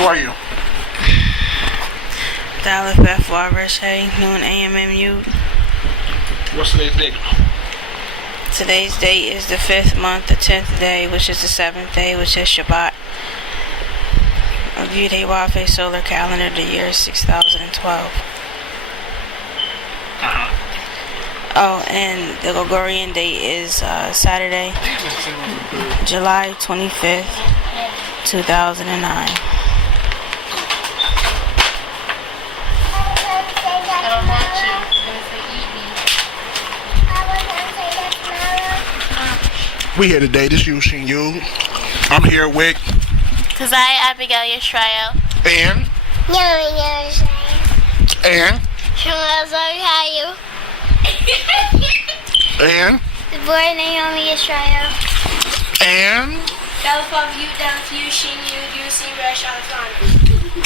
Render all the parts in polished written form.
Who are you? Dallas Beth Yishay, noon AMMU. What's today's date? Today's date is the 5th month, the 10th day, which is the 7th day, which is Shabbat. Of Yishay Wafe solar calendar, the year is 6012. Oh, and the Gregorian date is Saturday, July 25th, 2009. We here today. This is Yishay you. I'm here with Kazai Abigail Yisrael. And And And The boy Naomi Yisrael. And Dalafov you, Dalafushin you, Yusin Resh Alafan.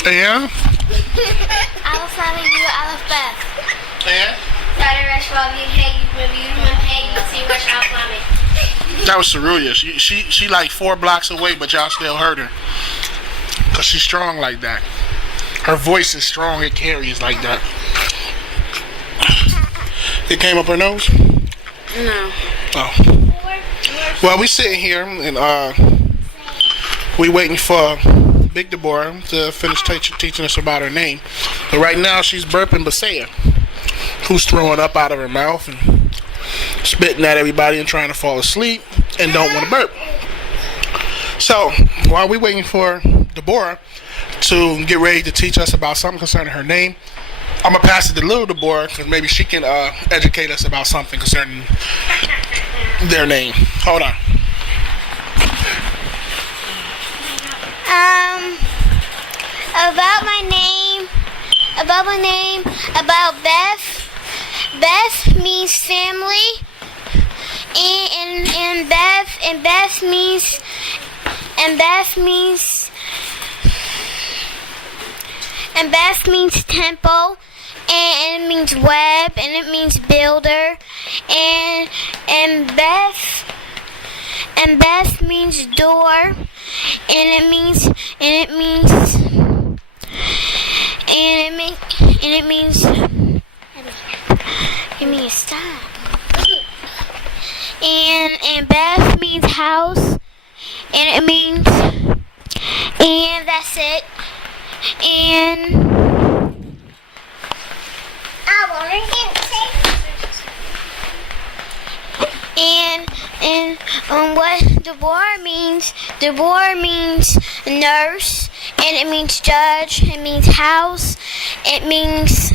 And Alafan you, Alafbeth. And Sada Resh Vav you, Hey you, Review, Hey Yusin Resh Alafan. that was Cerulean. She like 4 blocks away, but y'all still heard her. Cause she's strong like that. Her voice is strong, it carries like that. It came up her nose? No. Oh. Well, we sitting here and we waiting for Big Deborah to finish teaching us about her name. But right now she's burping Basaya, who's throwing up out of her mouth and spitting at everybody and trying to fall asleep and don't want to burp. So while we waiting for Deborah to get ready to teach us about something concerning her name, I'm gonna pass it to little Deborah because maybe she can educate us about something concerning their name. Hold on. About Beth. Beth means family, and Beth means temple, and it means web, and it means builder, and Beth means door, and it means stop. And Beth means house, and it means, and that's it. And I want to what Deborah means nurse, and it means judge, it means house, it means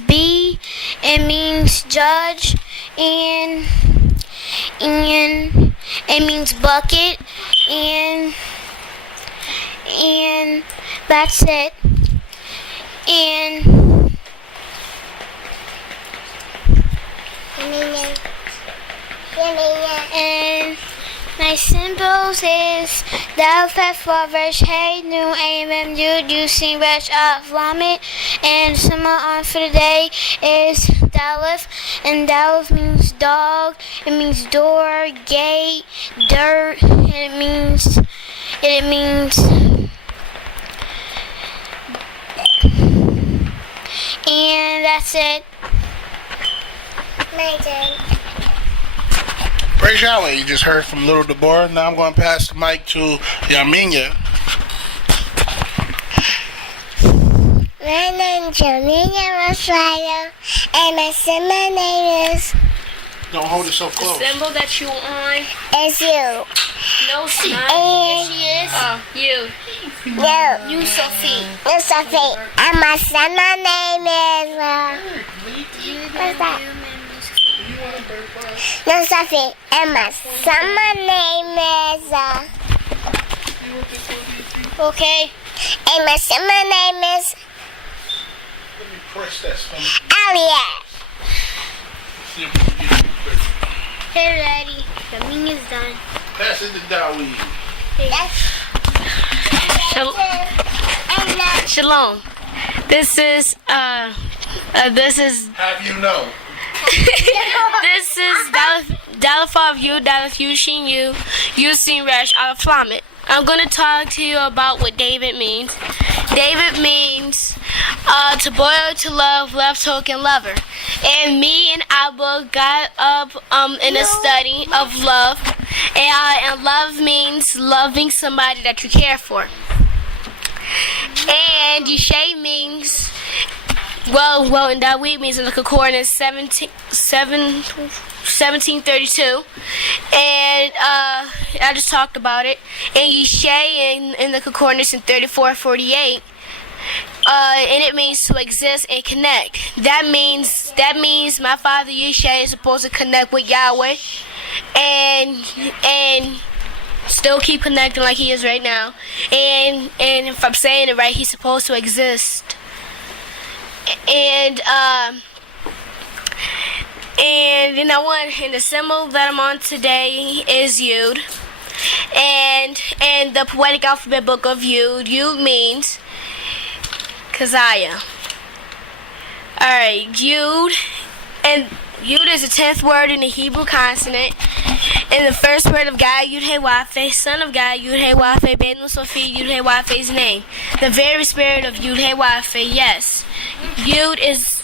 bee, it means judge, and it means bucket, and that's it. And my symbols is Dalfet for Resh Hey, New AMM Yud, Yusin Resh Vomit, and symbol on for the day is Dalif, and Dalif means dog, it means door, gate, dirt, and it means and that's it. My turn. Praise Yahweh. You just heard from little Deborah. Now I'm going to pass the mic to Yaminya. My name's Yaminya Rosado, and my symbol name is... Don't hold it so close. The symbol that you on is you. No, it's not. And Yes, she is. You. No. You, Sophie. No, Sophie. And my symbol name is... what's that? No, Sophie. And my symbol name is... Okay. and my symbol name is... Let me press that stomach. Elliot. See if we can get it quick. Hey, Daddy. The meeting is done. Pass it to Dawid. Shalom. This is Have you know? Dalaf of you, Dalaf Yushin you, Yusin Resh Alaflamit. I'm going to talk to you about what David means. David means to boil, to love, love token, lover. And me and Abba got up in a study of love. And love means loving somebody that you care for. And Yishay means, and Dawid means in the concordance 1732. And I just talked about it. And Yishay in the concordance in 3448. And it means to exist and connect. That means my father Yishay is supposed to connect with Yahweh and still keep connecting like he is right now. And if I'm saying it right, he's supposed to exist. And the symbol that I'm on today is Yud. And the poetic alphabet book of Yud. Yud means Kazaya. Alright, Yud. And Yud is the 10th word in the Hebrew consonant. And the first word of God, Yud-Hey Wafe, son of God, Yud-Hey Wafe, Benu Sophie, Yud-Hey Wafe's name. The very spirit of Yud-Hey Wafe, yes. Yud is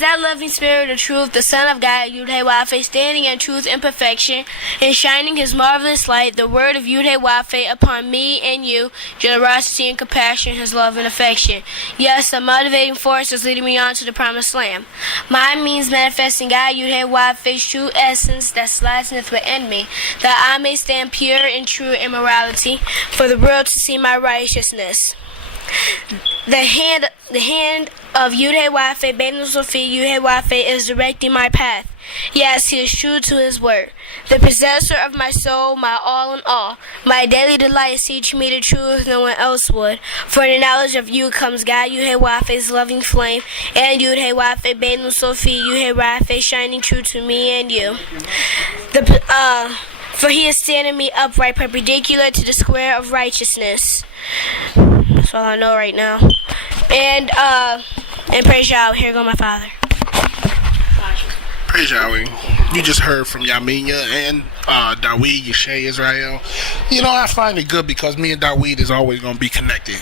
that loving spirit of truth, the Son of God, Yud-Hey Wafe, standing in truth and perfection, and shining his marvelous light, the word of Yud-Hey Wafe upon me and you, generosity and compassion, his love and affection. Yes, the motivating force is leading me on to the promised land. Mine means manifesting God, Yud-Hey Wafe's true essence that slides within me, that I may stand pure and true in morality, for the world to see my righteousness. The hand of Yud-Hey Wafe, Benu Sophie, Yud-Hey Wafe is directing my path. Yes, he is true to his word. The possessor of my soul, my all in all. My daily delight is teaching me the truth no one else would. For the knowledge of you comes God, Yud-Hey Wafe's loving flame, and Yud-Hey Wafe, Benu Sophie, Yud-Hey Wafe, shining true to me and you. For he is standing me upright, perpendicular to the square of righteousness. That's all I know right now. And praise Yahweh. Here go my father. Praise Yahweh. You just heard from Yaminya and Dawid, Yishay, Israel. You know, I find it good because me and Dawid is always going to be connected.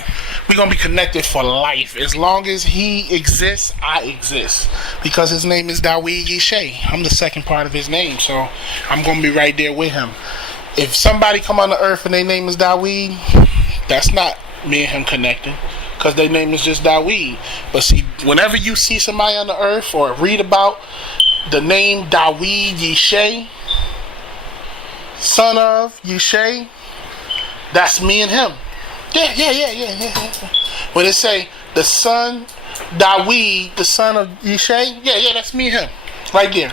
We're going to be connected for life. As long as he exists, I exist. Because his name is Dawid Yishay. I'm the second part of his name, so I'm going to be right there with him. If somebody come on the earth and their name is Dawid, that's not me and him connecting, because their name is just Dawid. But see, whenever you see somebody on the earth or read about the name Dawid Yishay, son of Yishay, that's me and him. Yeah. When it say the son Dawid, the son of Yishay, yeah, that's me and him, right there.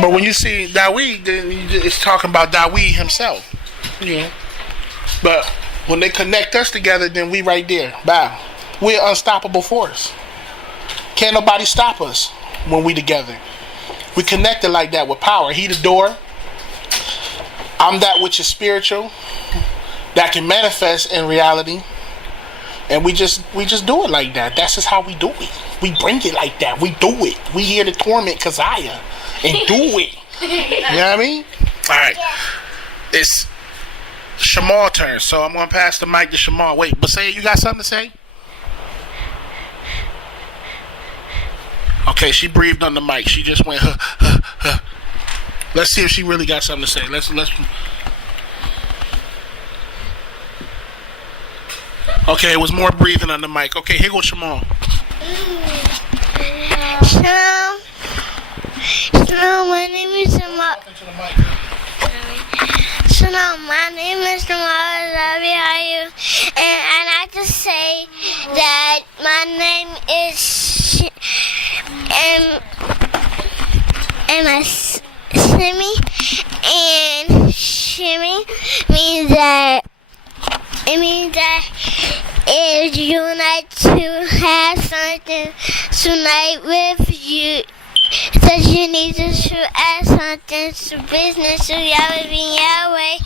But when you see Dawid, then it's talking about Dawid himself. Yeah. But when they connect us together, then we right there. Bow. We're an unstoppable force. Can't nobody stop us when we together. We connected like that with power. He the door. I'm that which is spiritual, that can manifest in reality. And we just do it like that. That's just how we do it. We bring it like that. We do it. We here to torment Keziah and do it. You know what I mean? Alright. It's Shamal turn, so I'm gonna pass the mic to Shamal. Wait, but say you got something to say? Okay, she breathed on the mic. She just went huh. Let's see if she really got something to say. Let's Okay, it was more breathing on the mic. Okay, here goes Shamal. Shalom, my name is Shamal. Shalom, my name is Jamal. How are you? And I just say that my name is my Shimmy, and Shimmy means that if you like to have something tonight with you, that you need to add something to business to Yahweh being Yahweh.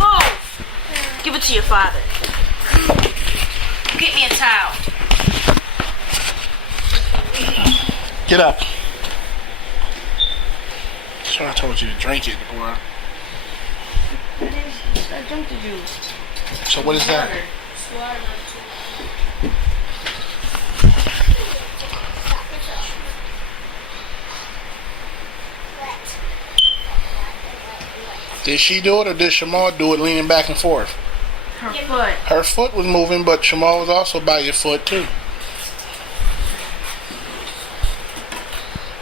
Oh, give it to your father. Get me a towel. Get up. Sure, I told you to drink it, boy. I jumped you. So what is that? Did she do it or did Shamal do it leaning back and forth? Her foot. Her foot was moving, but Shamal was also by your foot too.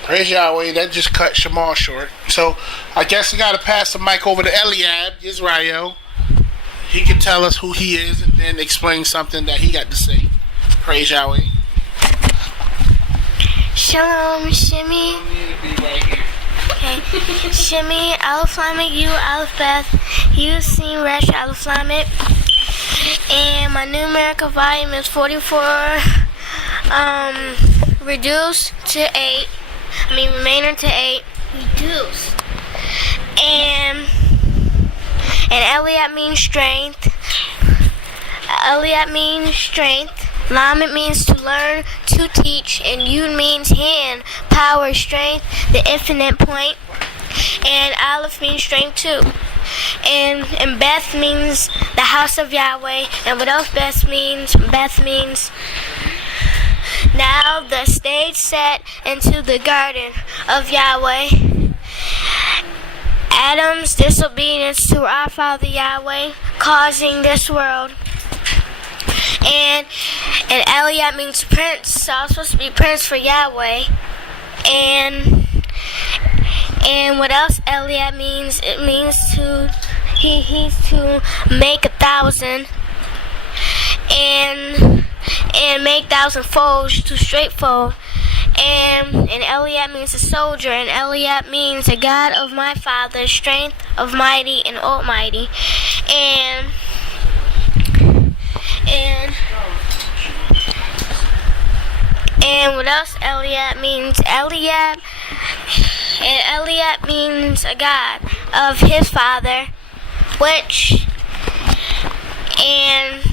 Praise Yahweh, that just cut Shamal short. So I guess we gotta pass the mic over to Eliab, Israel. He can tell us who he is and then explain something that he got to say. Praise Yahweh. Shalom, Shimmy. Okay. Shimmy, Aleph Lamed, U, Aleph Beth, U, Sin, Resh, Aleph Lamed. And my numerical volume is 44, reduced to 8. Remainder to 8. Reduced. And Eliab means strength. Eliab means strength. Lamed means to learn, to teach, and Yud means hand, power, strength, the infinite point, and Aleph means strength too. And Beth means the house of Yahweh, and what else Beth means? Beth means now the stage set into the garden of Yahweh. Adam's disobedience to our Father Yahweh causing this world. And Eliab means prince, so I'm supposed to be prince for Yahweh. And what else Eliab means? It means he's to make 1,000 and make 1,000 foes to straightfold. And Eliab means a soldier, and Eliab means a God of my father, strength of mighty and almighty. And what else Eliab means? Eliab means a God of his father, which and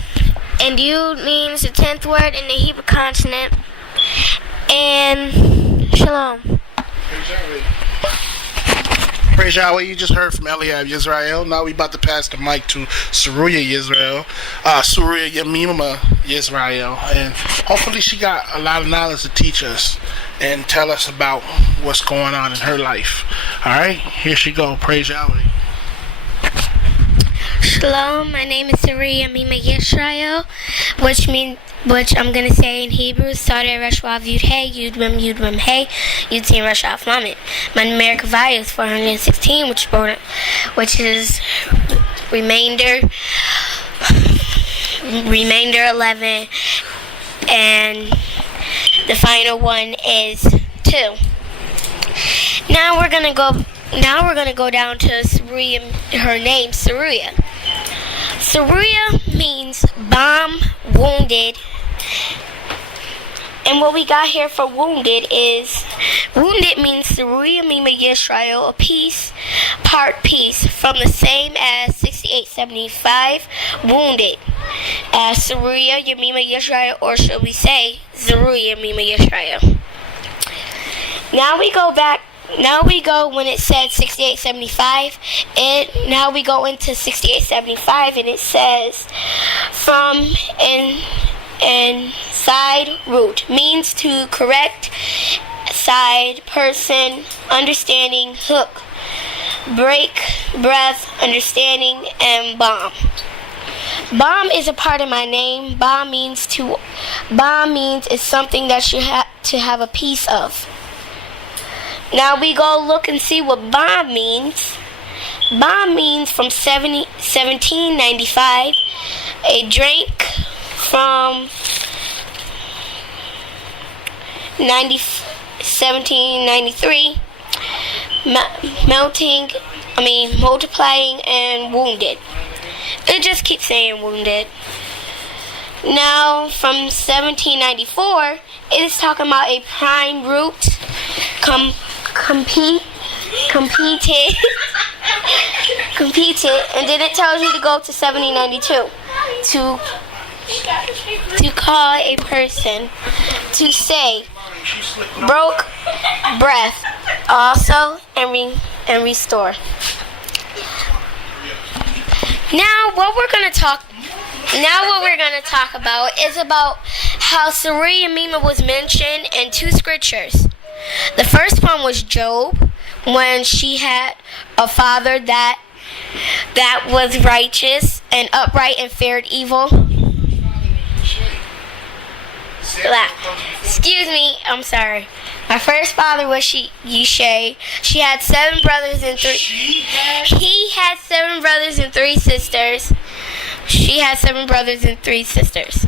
Yud means the 10th word in the Hebrew consonant. And Shalom. Praise Yahweh, you just heard from Eliab Yisrael. Now we about to pass the mic to Saruya Yisrael, Saruya Yemima Yisrael, and hopefully she got a lot of knowledge to teach us and tell us about what's going on in her life. Alright, here she go. Praise Yahweh. Shalom, my name is Saruya Yemima Yisrael, which I'm going to say in Hebrew, Sareh Resh Wav Yud Hey, Yud Mem Hey, Yud Sin Resh Aleph Lamed. My numerical value is 416, which is remainder 11, and the final one is 2. Now we're gonna go down to Saruya, her name, Saruya. Saruya means bomb, wounded. And what we got here for wounded is, wounded means Saruya Mima Yisrael, a piece, part piece, from the same as 6875, wounded, as Saruya Yemima Yisrael, or should we say, Saruya Mima Yisrael. Now we go when it said 6875, now we go into 6875, and it says, from and side root, means to correct, side, person, understanding, hook, break, breath, understanding, and bomb. Bomb is a part of my name. Bomb means it's something that you have to have a piece of. Now we go look and see what bomb means. Bomb means from 1795, a drink from 1793, multiplying, and wounded. It just keeps saying wounded. Now from 1794, it is talking about a prime root, competed, and then it tells you to go to 1792 to call a person, to say, broke, breath, also, and restore. Now what we're gonna talk about is about how Sarai Yemima was mentioned in two scriptures. The first one was Job, when she had a father that was righteous and upright and feared evil. Excuse me, I'm sorry. My first father was Yishay. She had 7 brothers and 3. He had 7 brothers and 3 sisters. She had 7 brothers and 3 sisters.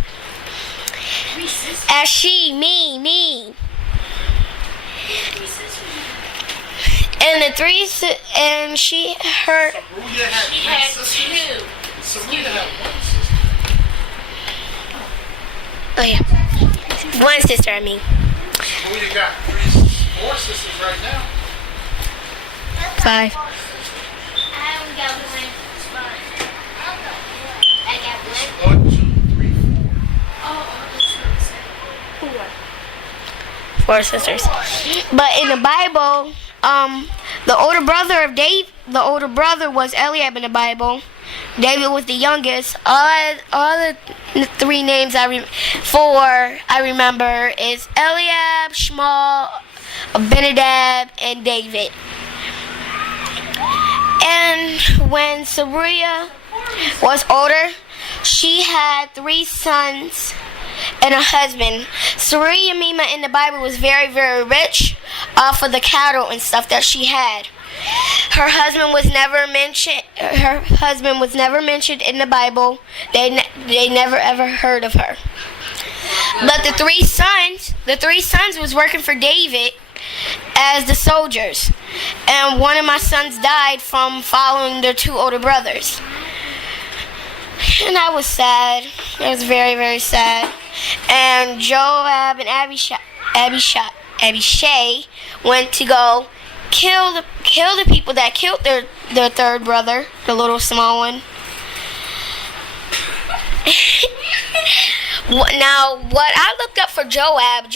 As me. And the 3 and she her. Saruya had 3 sisters. Saruya had 1 sister. Oh yeah, 1 sister. I mean. Saruya got 4 sisters right now. 5. I only got 1. I got 1. 1, 2, 3, 4. 4 sisters. But in the Bible, the older brother was Eliab in the Bible. David was the youngest. All the 3 names I remember is Eliab, Shmuel, Abinadab, and David. And when Saruya was older, she had 3 sons and a husband. Sarai Yemima in the Bible was very, very rich off of the cattle and stuff that she had. Her husband was never mentioned in the Bible. They never ever heard of her. But the 3 sons was working for David as the soldiers. And one of my sons died from following their 2 older brothers. And I was sad. It was very, very sad. And Joab and Abishai went to go kill the people that killed their 3rd brother, the little small one. Now, what I looked up for Joab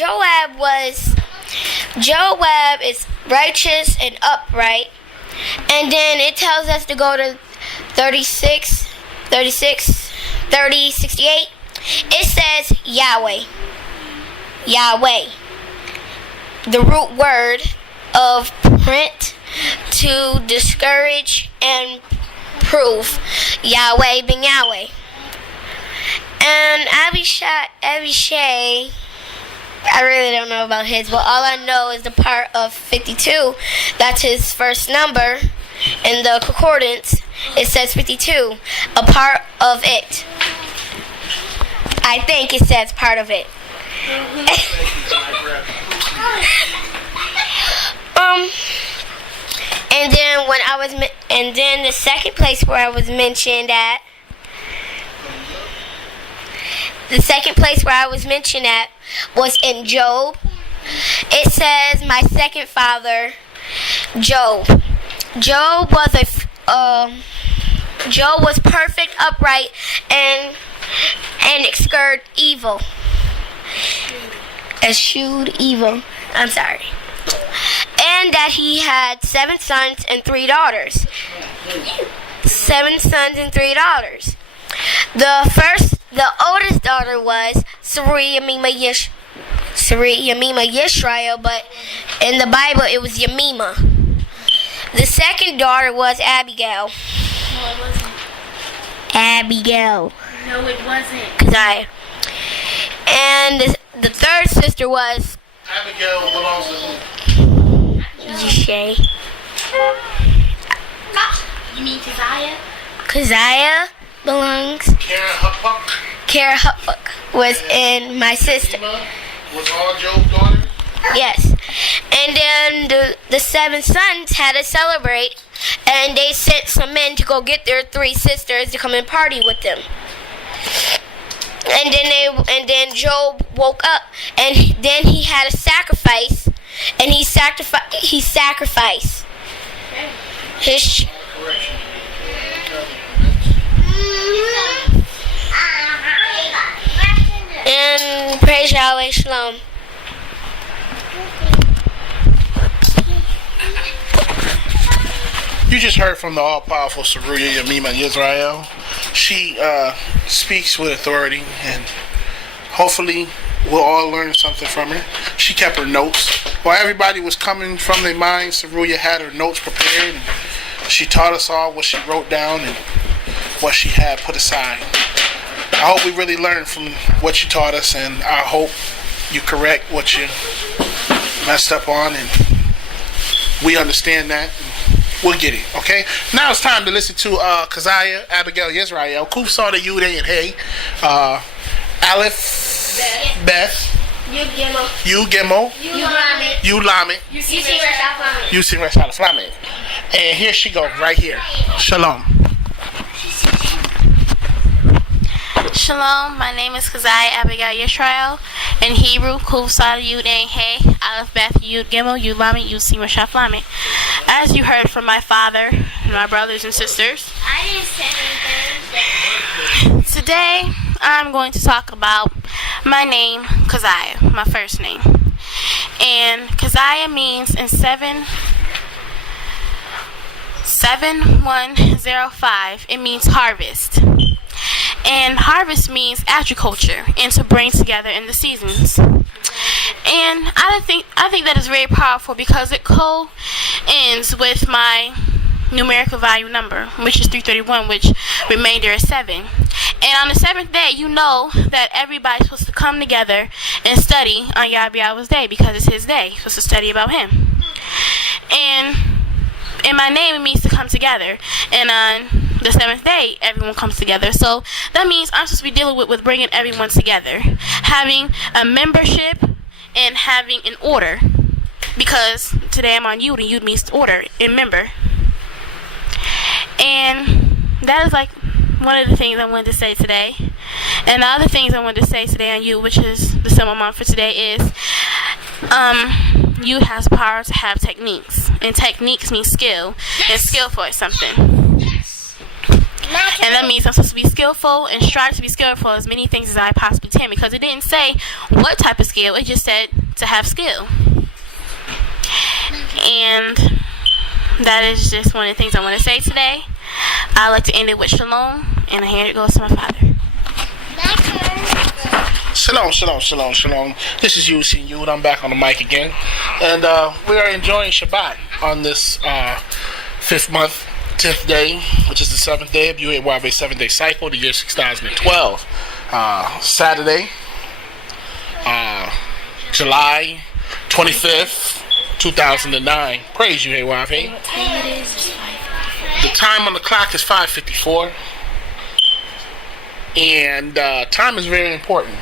is righteous and upright. And then it tells us to go to 30:68. It says Yahweh. The root word of print, to discourage and prove. Yahweh being Yahweh. And Abishai, I really don't know about his, but all I know is the part of 52. That's his first number. In the concordance, it says 52. A part of it. I think it says part of it. And then the second place where I was mentioned at. The second place where I was mentioned at was in Job. It says my second father, Job. Job was perfect, upright, and eschewed evil. Eschewed evil. I'm sorry. And that he had 7 sons and 3 daughters. 7 sons and 3 daughters. The oldest daughter was Sarai Yemima Yisrael, but in the Bible it was Yemima. The second daughter was Abigail. No, it wasn't. Abigail. No, it wasn't. Keziah. And the third sister was Abigail belongs to who? Yishay. You mean Keziah? Keziah belongs. Kara Hupuk was in my sister. Was all Job's daughters? Yes. And then the 7 sons had to celebrate, and they sent some men to go get their 3 sisters to come and party with them. And then Job woke up, and then he had a sacrifice, and he sacrificed his. And praise Yahweh, Shalom. You You just heard from the all-powerful Saruya Yamima Yisrael. She speaks with authority, and hopefully we'll all learn something from her. She kept her notes. While everybody was coming from their minds, Saruya had her notes prepared, and she taught us all what she wrote down and what she had put aside. I hope we really learned from what you taught us, and I hope you correct what you messed up on, and we understand that. We'll get it, okay? Now it's time to listen to Keziah, Abigail, Yisrael, Kuf, Sada, Yuday, and Hey, Aleph, Beth, You Gimel, You Lamet, You Sing Rashad Flamet. And here she goes, right here. Shalom. Shalom, my name is Keziah Abigail Yisrael. In Hebrew, Kuf Sada Yud Ein Hey, Aleph Beth Yud Gimel Yud Lamet Yud Sin Rashad Flamet. As you heard from my father and my brothers and sisters, I didn't say anything. today I'm going to talk about my name, Keziah, my first name. And Keziah means in 7105, it means harvest. And harvest means agriculture and to bring together in the seasons. And I think that is very powerful because it co-ends with my numerical value number, which is 331, which remainder is 7. And on the 7th day, you know that everybody's supposed to come together and study on Yahweh's day because it's his day. You're supposed to study about him. And in my name, it means to come together. And on the 7th day, everyone comes together. So that means I'm supposed to be dealing with bringing everyone together, having a membership and having an order. Because today I'm on Yud, and Yud means order and member. And that is like one of the things I wanted to say today. And the other things I wanted to say today on Yud, which is the symbol month for today, is Yud has power to have techniques. And techniques mean skill. And skillful is something. And that means I'm supposed to be skillful and strive to be skillful as many things as I possibly can, because it didn't say what type of skill, it just said to have skill. And that is just one of the things I want to say today. I'd like to end it with shalom, and here it goes to my father. Shalom, shalom, shalom, shalom. This is Yushay Yud. I'm back on the mic again. And we are enjoying Shabbat on this 5th month, 10th day, which is the 7th day of UAYV 7-day cycle, the year 6012. Saturday, July 25th, 2009. Praise UAYV. The time on the clock is 5:54. And time is very important.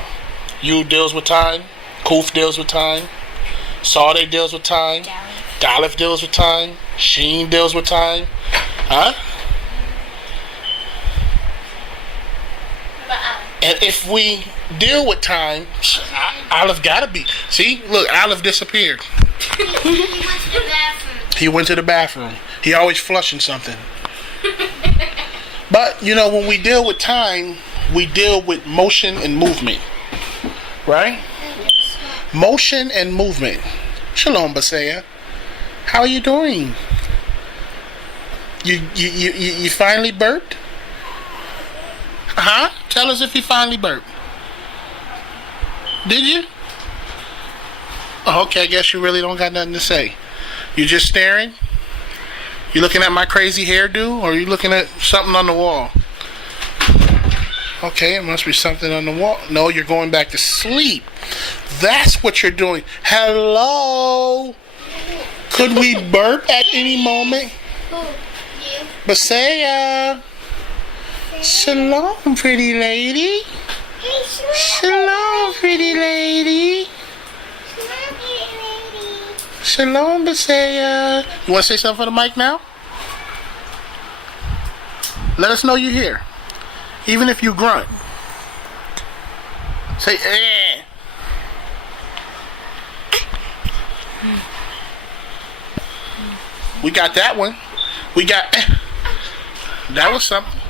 You deals with time. Kuf deals with time. Sade deals with time. Dalif deals with time. Sheen deals with time. Huh? And if we deal with time, Aleph gotta be. See, look, Aleph disappeared. He went to the bathroom. He always flushing something. But, you know, when we deal with time, we deal with motion and movement. Right? Motion and movement. Shalom, Basaya. How are you doing? You finally burped? Uh-huh. Tell us if you finally burped. Did you? Oh, okay, I guess you really don't got nothing to say. You just staring? You looking at my crazy hairdo, or you looking at something on the wall? Okay, it must be something on the wall. No, you're going back to sleep. That's what you're doing. Hello? Could we burp at any moment? Basaya. Shalom, pretty lady. Shalom, pretty lady. Shalom, Basaya. You want to say something for the mic now? Let us know you're here. Even if you grunt. Say, eh. We got that one. We got, that was something.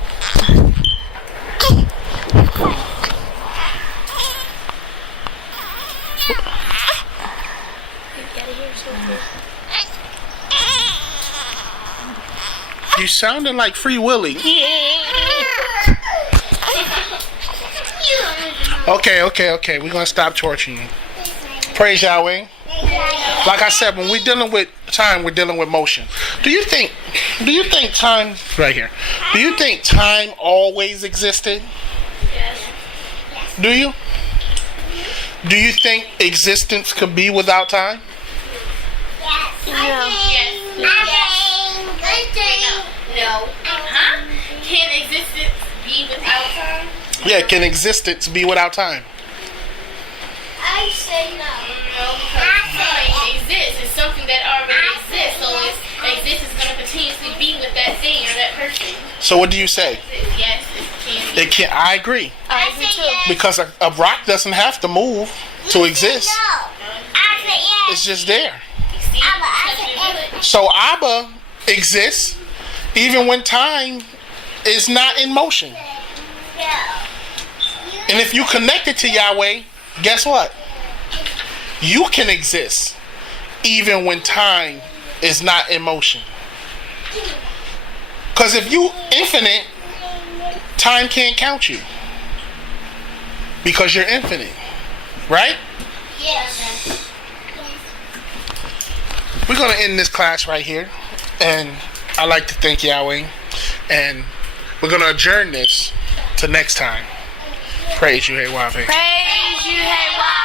You sounded like Free Willy. Okay. We're gonna stop torturing you. Praise Yahweh. Like I said, when we're dealing with time, we're dealing with motion. Do you think time right here? Do you think time always existed? Yes. Do you? Do you think existence could be without time? No. No. Can existence be without time? Yeah, can existence be without time? I say no. No, because time exists. It's something that already exists. So existence is going to continuously be with that thing or that person. So what do you say? Yes, it can be. It can. I agree. I agree too. Because a rock doesn't have to move to exist. I said yes. It's just there. See, I said So Abba exists even when time is not in motion. And if you connect it to Yahweh, guess what? You can exist even when time is not in motion. Because if you infinite, time can't count you. Because you're infinite. Right? yes. We're going to end this class right here. And I'd like to thank Yahweh. And we're going to adjourn this to next time. Praise you, Hey Wafe. Praise you, hey, wow.